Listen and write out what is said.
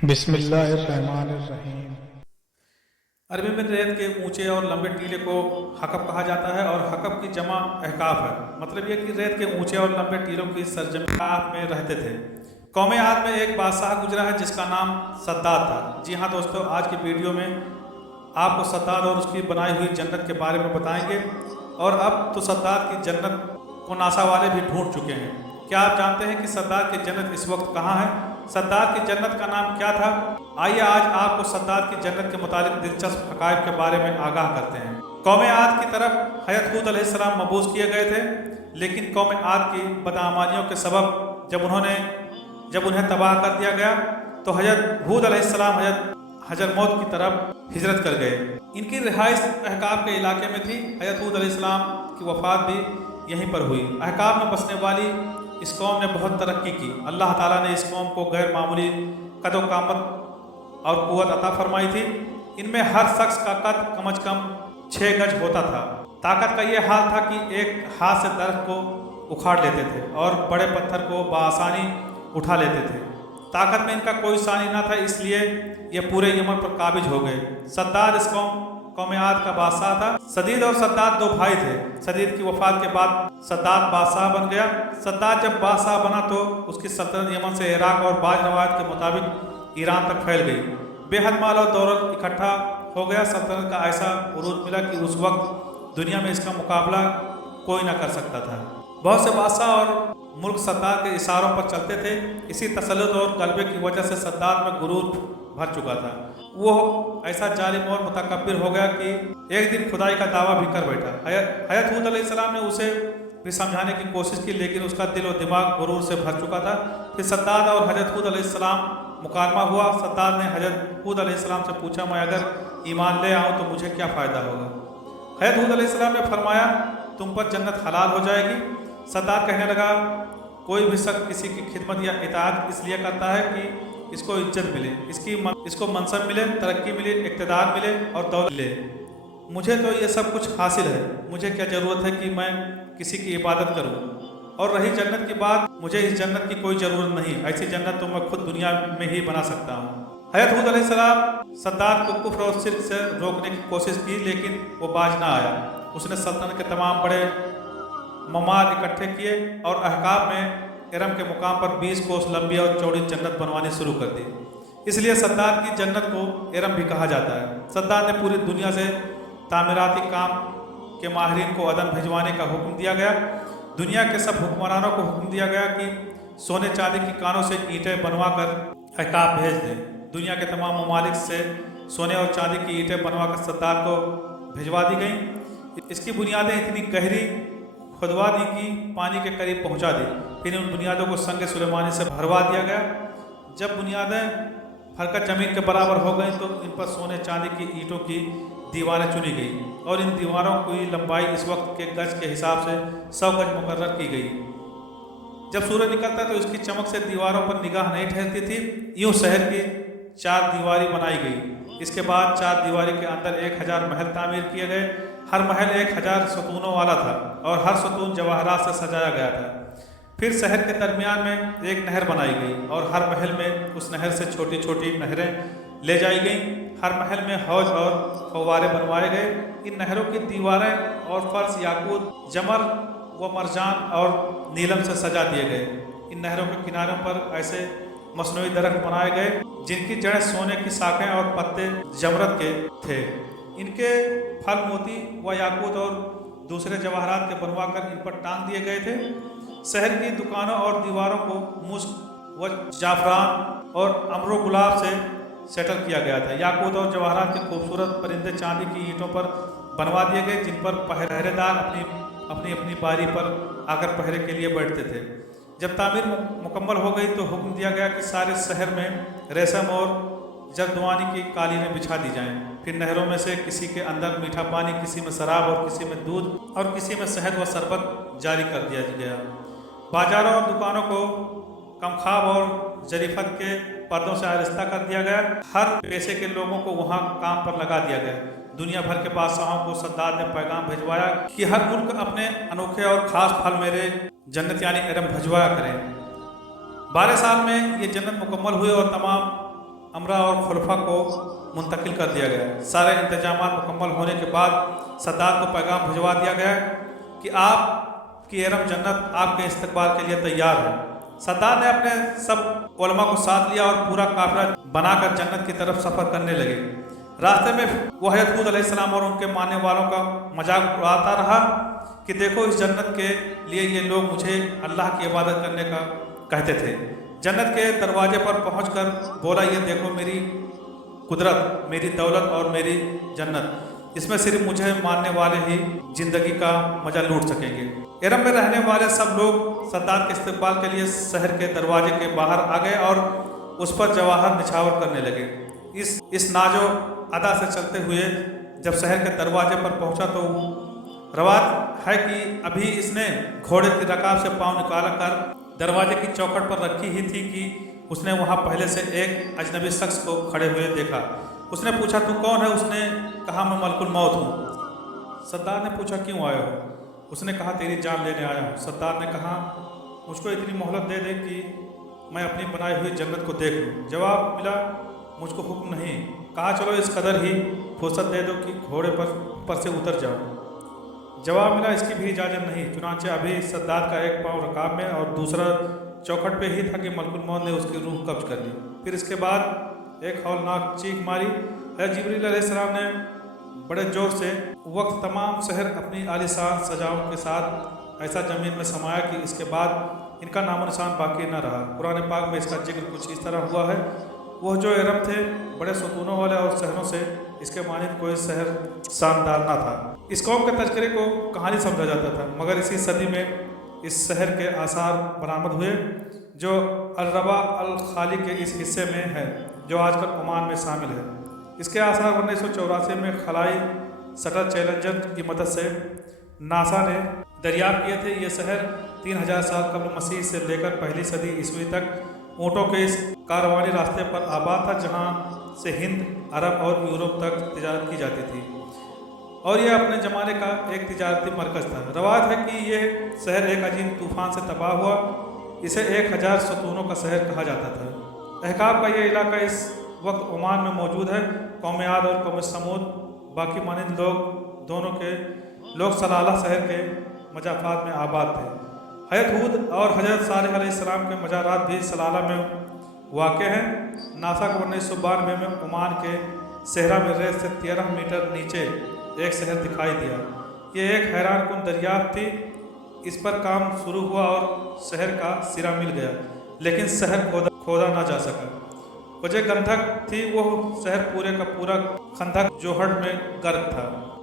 बिस्मिल्लाहिर्रहमानिर्रहीम। अरबी में रेत के ऊंचे और लंबे टीले को हकब कहा जाता है और हकब की जमा अहकाफ है। मतलब यह कि रेत के ऊंचे और लंबे टीलों की सरजमीन आग में रहते थे। कौम आद में एक बादशाह गुजरा है जिसका नाम सद्दाद था। जी हाँ दोस्तों, आज की वीडियो में आपको सद्दाद और उसकी बनाई हुई जन्नत के बारे में बताएंगे। और अब तो सद्दाद की जन्नत को नासा वाले भी ढूंढ चुके हैं। क्या आप जानते हैं कि सद्दाद की जन्नत इस वक्त कहाँ है? सद्दाद की जन्नत का नाम क्या था? आइए आज आपको सद्दाद की जन्नत के मुतालिक दिलचस्प हक़ाइक़ के बारे में आगाह करते हैं। कौम आद की तरफ हज़रत हूद अलैहिस्सलाम मबूस किए गए थे, लेकिन कौम आद की बदआमानियों के सबब जब उन्हें तबाह कर दिया गया तो हज़रत हूद अलैहिस्सलाम हजर मौत की तरफ हिजरत कर गए। इनकी रिहाइश अहकाब के इलाके में थी। हज़रत हूद अलैहिस्सलाम की वफ़ात भी यहीं पर हुई। अहकाब में बसने वाली इस कौम ने बहुत तरक्की की। अल्लाह ताला ने इस कौम को गैर मामूली कद कामत और क़ुव्वत अता फरमाई थी। इनमें हर शख्स का कद कम अज़ कम 6 गज होता था। ताकत का ये हाल था कि एक हाथ से दरख्त को उखाड़ लेते थे और बड़े पत्थर को बआसानी उठा लेते थे। ताकत में इनका कोई सानी ना था, इसलिए ये पूरे यमन पर काबिज हो गए। सद्दाद इस कौम आद का बादशाह था। सदीद और सद्दाद 2 भाई थे। सदीद की वफ़ात के बाद सद्दाद बादशाह बन गया। सद्दाद जब बादशाह बना तो उसकी सल्तनत यमन से इराक और बाज रवायत के मुताबिक ईरान तक फैल गई। बेहद माल और दौलत इकट्ठा हो गया। सल्तनत का ऐसा उरूज मिला कि उस वक्त दुनिया में इसका मुकाबला कोई ना कर सकता था। बहुत से बादशाह और मुल्क सद्दाद के इशारों पर चलते थे। इसी तसल्लुत और गलबे की वजह से सद्दाद में गुरूर भर चुका था। वो ऐसा जालिम और मुतकब्बिर हो गया कि एक दिन खुदाई का दावा भी कर बैठा। हज़रत हूद अलैहिस्सलाम ने उसे भी समझाने की कोशिश की, लेकिन उसका दिल और दिमाग गुरूर से भर चुका था। फिर सद्दाद और हज़रत हूद अलैहिस्सलाम मुकालमा हुआ। सद्दाद ने हज़रत हूद अलैहिस्सलाम से पूछा, मैं अगर ईमान ले आऊँ तो मुझे क्या फ़ायदा होगा? हज़रत हूद अलैहिस्सलाम ने फरमाया, तुम पर जन्नत हलाल हो जाएगी। सद्दाद कहने लगा, कोई भी शख्स किसी की खिदमत या इताअत इसलिए करता है कि इसको इज्जत मिले, इसको मनसब मिले, तरक्की मिले, इक़्तिदार मिले और दौलत मिले। मुझे तो ये सब कुछ हासिल है। मुझे क्या ज़रूरत है कि मैं किसी की इबादत करूं? और रही जन्नत की बात, मुझे इस जन्नत की कोई ज़रूरत नहीं। ऐसी जन्नत तो मैं खुद दुनिया में ही बना सकता हूँ। हज़रत हूद अलैहिस्सलाम सद्दाद को कुफ्र और शिर्क से रोकने की कोशिश की, लेकिन वो बाज ना आया। उसने सल्तनत के तमाम बड़े ममाल इकट्ठे किए और अहकाब में इरम के मुकाम पर 20 कोस लंबी और चौड़ी जन्नत बनवानी शुरू कर दी। इसलिए सद्दाद की जन्नत को इरम भी कहा जाता है। सद्दाद ने पूरी दुनिया से तामीराती काम के माहिरीन को अदन भिजवाने का हुक्म दिया गया। दुनिया के सब हुक्मरानों को हुक्म दिया गया कि सोने चांदी की कानों से ईंटें बनवा कर अहकाब भेज दें। दुनिया के तमाम ममालिक से सोने और चांदी की ईंटें बनवा कर सद्दाद को भिजवा दी गईं। इसकी बुनियादें इतनी गहरी खुदवा दी कि पानी के करीब पहुंचा दी। फिर उन बुनियादों को संग सुलेमानी से भरवा दिया गया। जब बुनियादें भरकर ज़मीन के बराबर हो गई तो इन पर सोने चांदी की ईंटों की दीवारें चुनी गई और इन दीवारों की लंबाई इस वक्त के गज के हिसाब से 100 गज मुकर्रर की गई। जब सूरज निकलता तो इसकी चमक से दीवारों पर निगाह नहीं ठहरती थी। यूँ शहर की 4 दीवारी बनाई गई। इसके बाद 4 दीवारी के अंदर 1000 महल तामीर किए गए। हर महल 1000 सतूनों वाला था और हर सतून जवाहरात से सजाया गया था। फिर शहर के दरमियान में एक नहर बनाई गई और हर महल में उस नहर से छोटी छोटी नहरें ले जाई गईं। हर महल में हौज और फव्वारे बनवाए गए। इन नहरों की दीवारें और फर्श याकूत, जमर व मरजान और नीलम से सजा दिए गए। इन नहरों के किनारों पर ऐसे मसनूई दरख्त बनाए गए जिनकी जड़ें सोने की शाखें और पत्ते जमरत के थे। इनके फल मोती व याकूत और दूसरे जवाहरात के बनवा कर इन पर टांग दिए गए थे। शहर की दुकानों और दीवारों को मुश्क व जाफरान और अमरो गुलाब से सेटल किया गया था। याकूत और जवाहरात के खूबसूरत परिंदे चांदी की ईंटों पर बनवा दिए गए, जिन पर पहरेदार अपनी अपनी बारी पर आकर पहरे के लिए बैठते थे। जब तामीर मुकम्मल हो गई तो हुक्म दिया गया कि सारे शहर में रेशम और जरदुआनी की कालीनें बिछा दी जाएं। फिर नहरों में से किसी के अंदर मीठा पानी, किसी में शराब और किसी में दूध और किसी में शहद व शरबत जारी कर दिया गया। बाजारों और दुकानों को कमखाब और जरीफत के पर्दों से आरिस्ता कर दिया गया। हर पेशे के लोगों को वहाँ काम पर लगा दिया गया। दुनिया भर के बादशाहों को सद्दाद ने पैगाम भिजवाया कि हर मुल्क अपने अनोखे और ख़ास फल मेरे जन्नत यानी इरम भिजवाया करें। 12 साल में ये जन्नत मुकम्मल हुई और तमाम अमरा और खुलफा को मुंतकिल कर दिया गया। सारे इंतजाम मुकम्मल होने के बाद सद्दात को पैगाम भिजवा दिया गया कि आपकी एरम जन्नत आपके इस्तकबाल के लिए तैयार है। सद्दात ने अपने सब उलमा को साथ लिया और पूरा काफिला बनाकर जन्नत की तरफ सफ़र करने लगे। रास्ते में वो हज़रत हूद अलैहिस्सलाम और उनके मानने वालों का मजाक उड़ाता रहा कि देखो इस जन्नत के लिए ये लोग मुझे अल्लाह की इबादत करने का कहते थे। जन्नत के दरवाजे पर पहुंचकर बोला, ये देखो मेरी कुदरत, मेरी दौलत और मेरी जन्नत, इसमें सिर्फ मुझे मानने वाले ही ज़िंदगी का मज़ा लूट सकेंगे। इरम में रहने वाले सब लोग सद्दात के इस्तकबाल के लिए शहर के दरवाजे के बाहर आ गए और उस पर जवाहर निछावर करने लगे। इस नाजो अदा से चलते हुए जब शहर के दरवाजे पर पहुंचा तो रवाज है कि अभी इसने घोड़े की रकाब से पाँव निकाला कर दरवाजे की चौखट पर रखी ही थी कि उसने वहां पहले से एक अजनबी शख्स को खड़े हुए देखा। उसने पूछा, तू कौन है? उसने कहा, मैं मलकुल मौत हूँ। सद्दात ने पूछा, क्यों आए हो? उसने कहा, तेरी जान लेने आया हूँ। सद्दात ने कहा, मुझको इतनी मोहलत दे दे कि मैं अपनी बनाई हुई जन्नत को देख लूँ। जवाब मिला, मुझको हुक्म नहीं। कहा, चलो इस कदर ही फुर्सत दे दो कि घोड़े पर से उतर जाओ। जवाब मिला, इसकी भी इजाज़त नहीं। चुनांचे अभी सद्दात का एक पाँव रकाब में और दूसरा चौखट पे ही था कि मलकुल मौत ने उसकी रूह कब्ज कर ली। फिर इसके बाद एक हौलनाक चीख मारी। हज़रत जिब्रील अलैहिस्सलाम ने बड़े ज़ोर से वक्त तमाम शहर अपनी आलीशान सजाओं के साथ ऐसा ज़मीन में समाया कि इसके बाद इनका नामो निशान बाकी न रहा। कुरान पाक में इसका जिक्र कुछ इस तरह हुआ है, वह जो इरम थे बड़े सुकूनों वाले और शहरों से इसके मानिंद कोई शहर शानदार ना था। इस कौम के तज़किरे को कहानी समझा जाता था, मगर इसी सदी में इस शहर के आसार बरामद हुए जो अल-रबा अल-खाली के इस हिस्से में है जो आजकल ओमान में शामिल है। इसके आसार 1984 में खलाई शटल चैलेंजर की मदद से नासा ने दरियाफ्त किए थे। ये शहर 3000 साल कब्ल मसीह से लेकर पहली सदी ईस्वी तक ऊँटों के इस कारवानी रास्ते पर आबाद था जहाँ से हिंद, अरब और यूरोप तक तिजारत की जाती थी और यह अपने ज़माने का एक तिजारती मरकज़ था। रवाज है कि यह शहर एक अजीम तूफ़ान से तबाह हुआ। इसे 1000 सतूनों का शहर कहा जाता था। अहकाब का यह इलाका इस वक्त ओमान में मौजूद है। कौम आद और कौम समूद बाकी मानिंद लोग दोनों के लोग सलाला शहर के मजाफात में आबाद थे। हज़रत हूद और हज़रत सालेह अलैहिस्सलाम के मज़ारात भी सलाला में वाक़ हैं। नासा को 1992 में ओमान के सहरा में रेत से 13 मीटर नीचे एक शहर दिखाई दिया। ये एक हैरान कुन दरियाफ्त थी। इस पर काम शुरू हुआ और शहर का सिरा मिल गया, लेकिन शहर खोदा ना जा सका। वजह गंधक थी, वो शहर पूरे का पूरा खंदक जोहड़ में गर्क था।